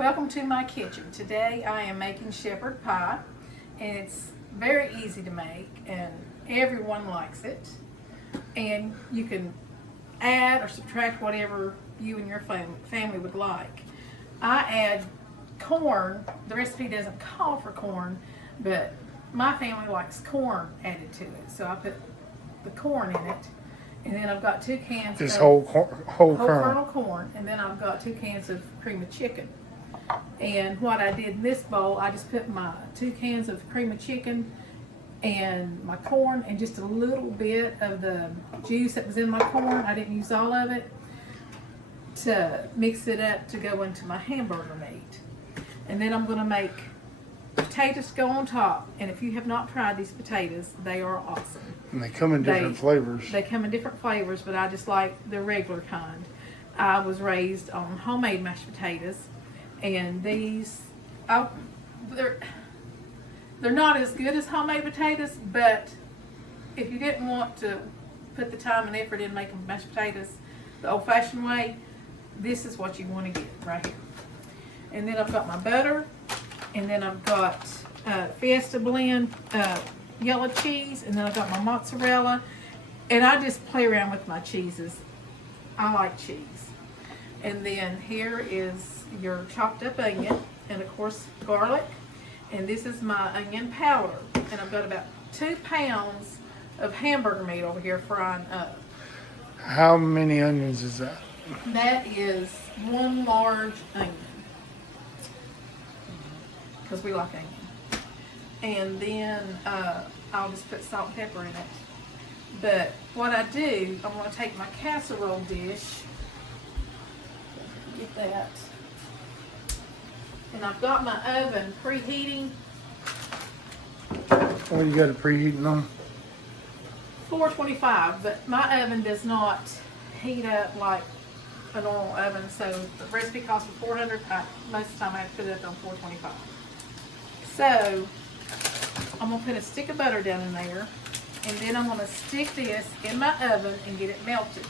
Welcome to my kitchen. Today I am making shepherd pie, and it's very easy to make and everyone likes it. And you can add or subtract whatever you and your family would like. I add corn. The recipe doesn't call for corn, but my family likes corn added to it. So I put the corn in it. And then I've got 2 cans Just of whole kernel kernel. corn. And then I've got 2 cans of cream of chicken. And what I did in this bowl, I just put my 2 cans of cream of chicken and my corn and just a little bit of the juice that was in my corn. I didn't use all of it, to mix it up to go into my hamburger meat. And then I'm going to make potatoes to go on top. And if you have not tried these potatoes, they are awesome. And they come in different flavors. They come in different flavors, but I just like the regular kind. I was raised on homemade mashed potatoes, and these, they're not as good as homemade potatoes, but if you didn't want to put the time and effort in making mashed potatoes the old-fashioned way, this is what you want to get right here. And then I've got my butter, and then I've got Fiesta blend yellow cheese, and then I've got my mozzarella, and I just play around with my cheeses. I like cheese. And then here is your chopped up onion, and of course garlic, and this is my onion powder, and I've got about 2 pounds of hamburger meat over here frying up. How many onions is that? That is 1 large onion, because we like onion. And then I'll just put salt and pepper in it. But what I do, I'm going to take my casserole dish, get that, and I've got my oven preheating. Oh, you got it preheating on? 425, but my oven does not heat up like a normal oven, so the recipe calls for 400. Most of the time I have to put it up on 425. So I'm going to put a stick of butter down in there, and then I'm going to stick this in my oven and get it melted.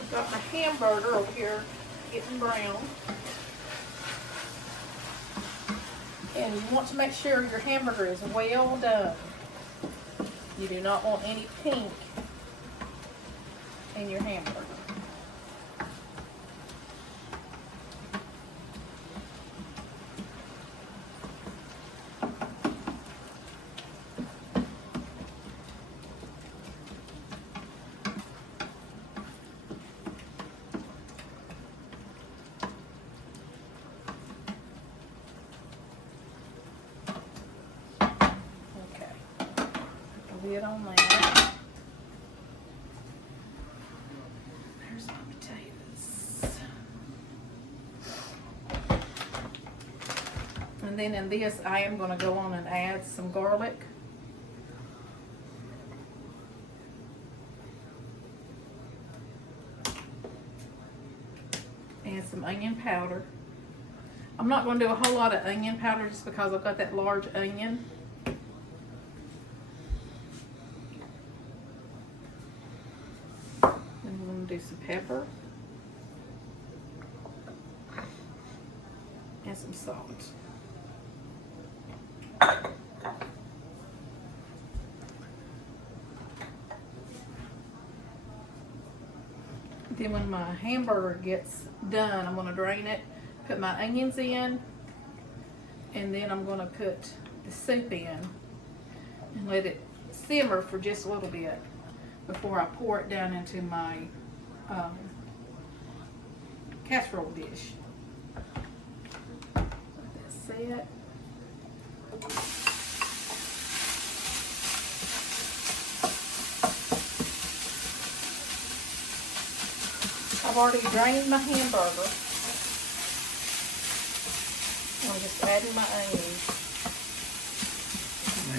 I've got my hamburger over here getting brown. And you want to make sure your hamburger is well done. You do not want any pink in your hamburger. Lid on there. There's my potatoes. And then in this, I am going to go on and add some garlic. And some onion powder. I'm not going to do a whole lot of onion powder just because I've got that large onion. Do some pepper and some salt. Then when my hamburger gets done, I'm going to drain it, put my onions in, and then I'm going to put the soup in and let it simmer for just a little bit before I pour it down into my casserole dish. Let that set. I've already drained my hamburger. I'm just adding my onions.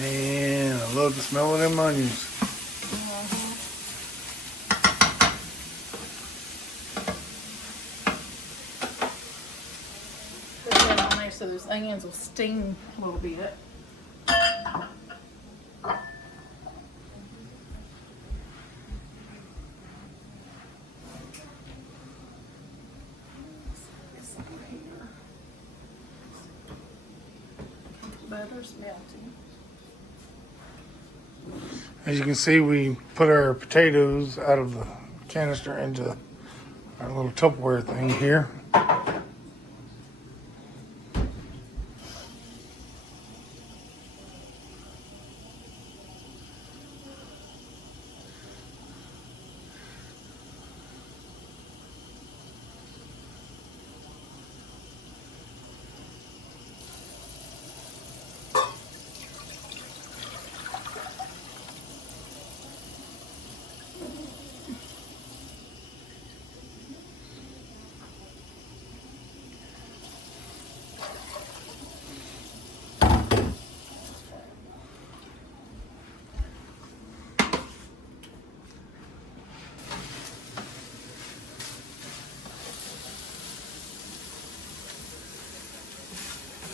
Man, I love the smell of them onions. So those onions will steam a little bit. Butter's melting. As you can see, we put our potatoes out of the canister into our little Tupperware thing here.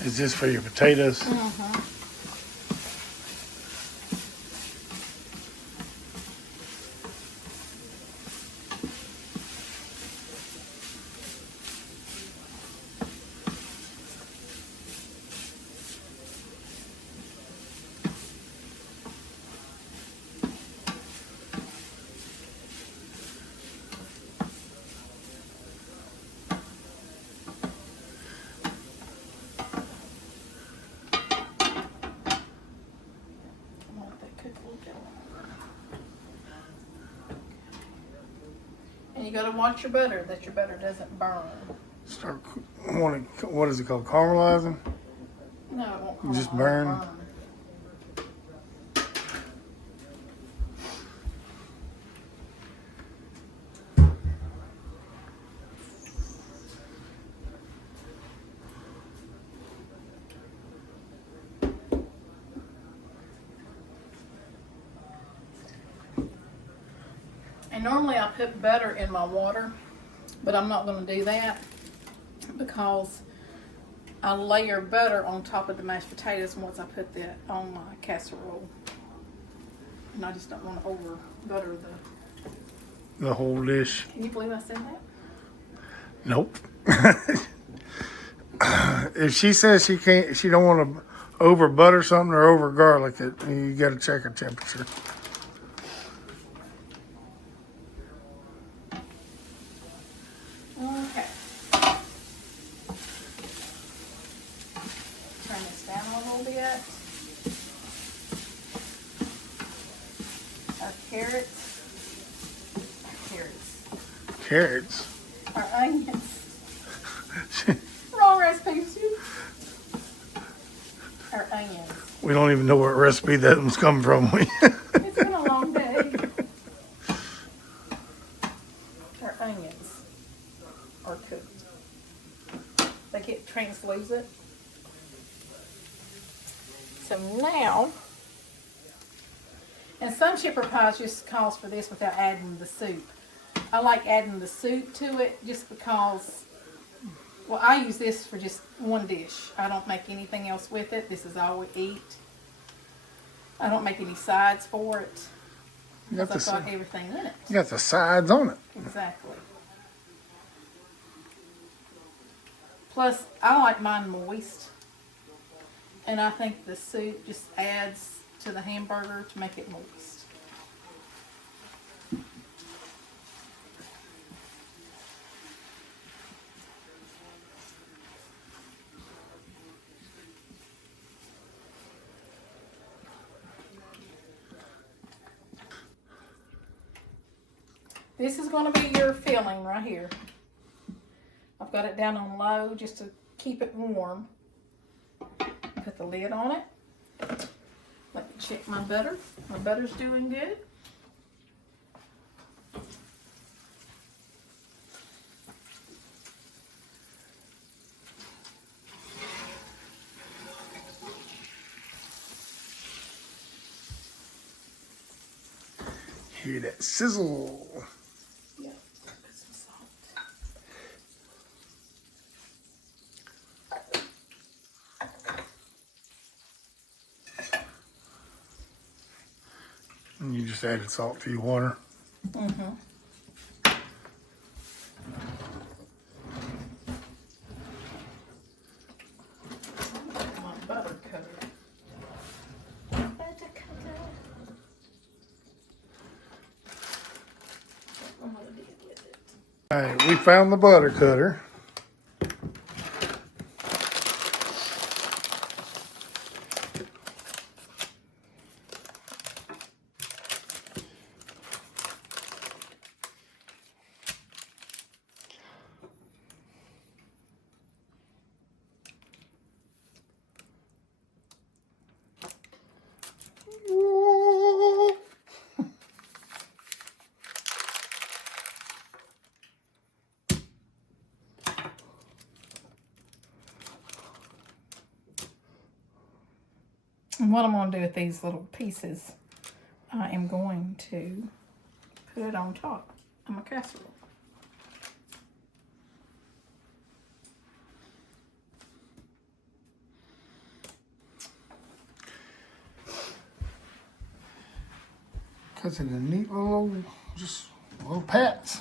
Is this for your potatoes? Mm-hmm. And you gotta watch your butter, that your butter doesn't burn. Start what is it called? Caramelizing? No, it won't Just burn. burn? And normally I put butter in my water, but I'm not gonna do that because I layer butter on top of the mashed potatoes once I put that on my casserole. And I just don't want to over butter The whole dish? Can you believe I said that? Nope. If she says she don't want to over butter something or over garlic it, you got to check her temperature. Okay. Turn this down a little bit. Our carrots. Carrots. Our onions. Wrong recipe, too. Our onions. We don't even know what recipe that one's coming from. It's been a long day. Our onions are cooked. They get translucent. So now, and some shepherd pies just calls for this without adding the soup. I like adding the soup to it just because, well, I use this for just one dish. I don't make anything else with it. This is all we eat. I don't make any sides for it because I've got everything in it. You got the sides on it. Exactly. Plus, I like mine moist. And I think the soup just adds to the hamburger to make it moist. This is going to be your filling right here. I've got it down on low just to keep it warm. Put the lid on it. Let me check my butter. My butter's doing good. Hear that sizzle. Yeah, put some salt. And you just added salt to your water. Mm-hmm. My butter coated. Alright, we found the butter cutter. And what I'm going to do with these little pieces, I am going to put it on top of my casserole. Cuts it in neat little, just little pats.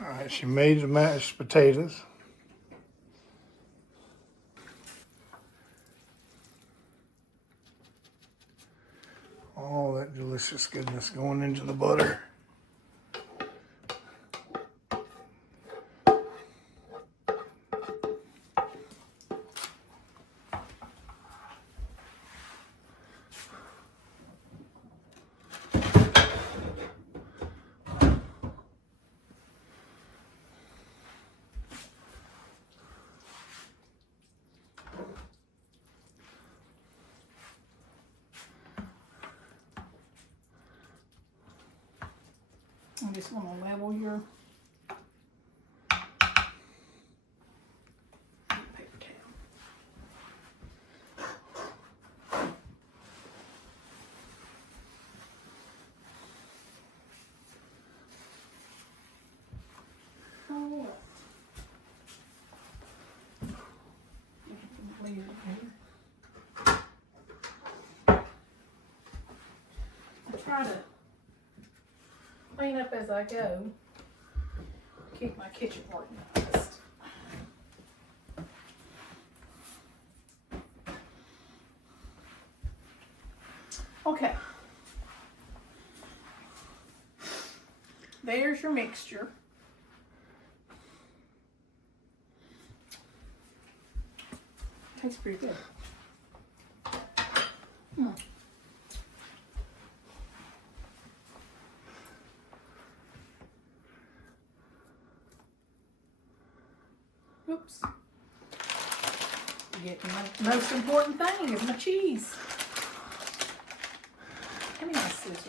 Alright, she made the mashed potatoes. All that delicious goodness going into the butter. I just want to level your paper towel. Oh, leave it here. I try to clean up as I go. Keep my kitchen organized. Okay. There's your mixture. Tastes pretty good. Oops. Getting the most important thing is my cheese. Give me my scissors.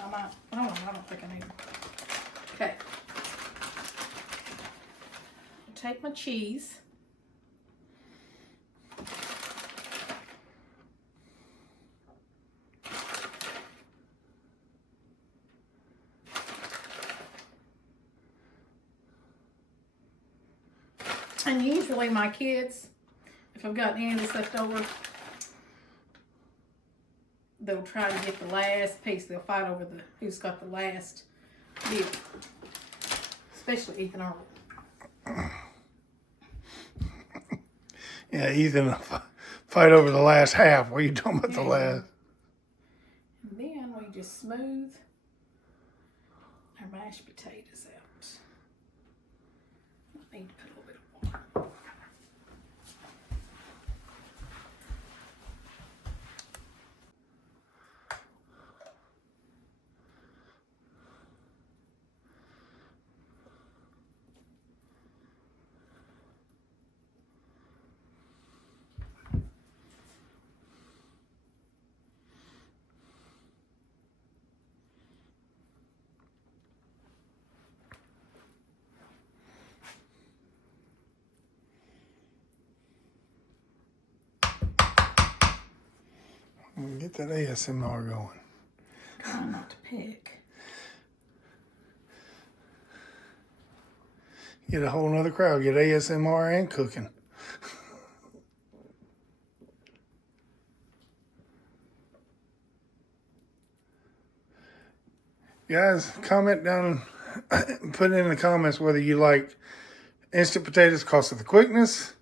I don't think I need them. Okay. Take my cheese. And usually my kids, if I've got any of this left over, they'll try to get the last piece. They'll fight over who's got the last bit. Especially Ethan Arnold. Yeah, Ethan fight over the last half. What are you talking about the last? And then we just smooth our mashed potatoes out. I need to put a little bit of water. Get that ASMR going. Try not to pick. Get a whole nother crowd. Get ASMR and cooking. Guys, comment down, put in the comments whether you like instant potatoes because of the quickness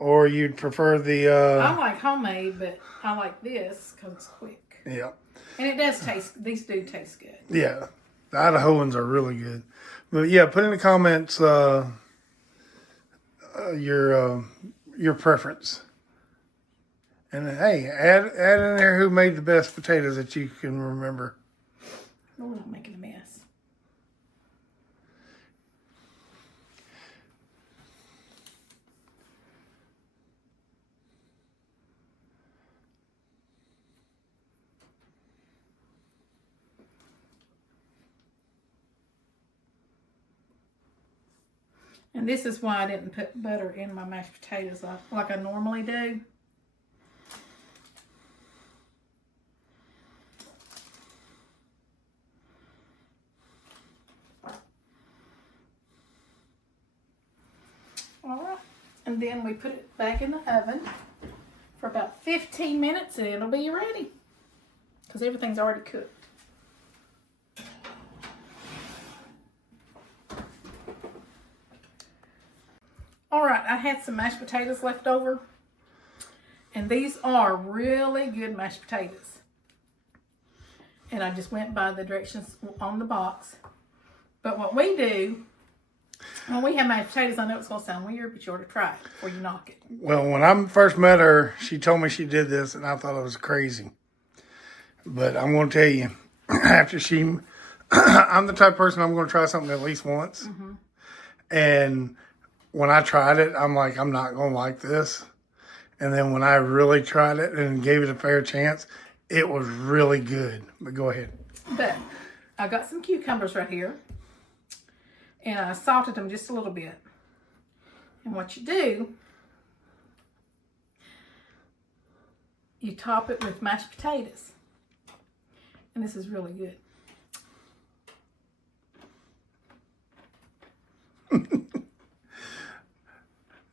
or you'd prefer the, I like homemade, but I like this because it's quick. yeah. And it does taste, these do taste good. Yeah. The Idaho ones are really good. But yeah, put in the comments your preference. And hey, add in there who made the best potatoes that you can remember. Lord, I'm making a mess. And this is why I didn't put butter in my mashed potatoes like I normally do. All right, and then we put it back in the oven for about 15 minutes and it'll be ready because everything's already cooked. All right, I had some mashed potatoes left over, and these are really good mashed potatoes. And I just went by the directions on the box. But what we do, when we have mashed potatoes, I know it's going to sound weird, but you ought to try it before you knock it. Well, when I first met her, she told me she did this, and I thought it was crazy. But I'm going to tell you, after I'm the type of person I'm going to try something at least once. Mm-hmm. And when I tried it, I'm like, I'm not going to like this. And then when I really tried it and gave it a fair chance, it was really good. But go ahead. But I got some cucumbers right here. And I salted them just a little bit. And what you do, you top it with mashed potatoes. And this is really good.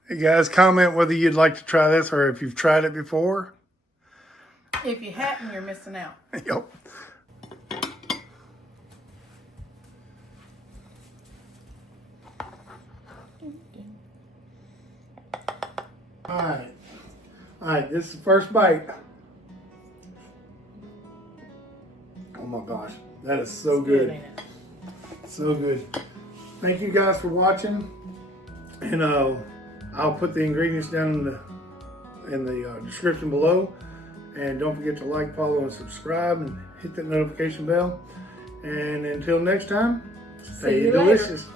Hey guys, comment whether you'd like to try this or if you've tried it before. If you hadn't, you're missing out. Yep. All right, this is the first bite. Oh my gosh, that is so good. Ain't it? So good. Thank you guys for watching, and I'll put the ingredients down in the description below. And don't forget to like, follow, and subscribe, and hit that notification bell. And until next time, stay delicious. Later.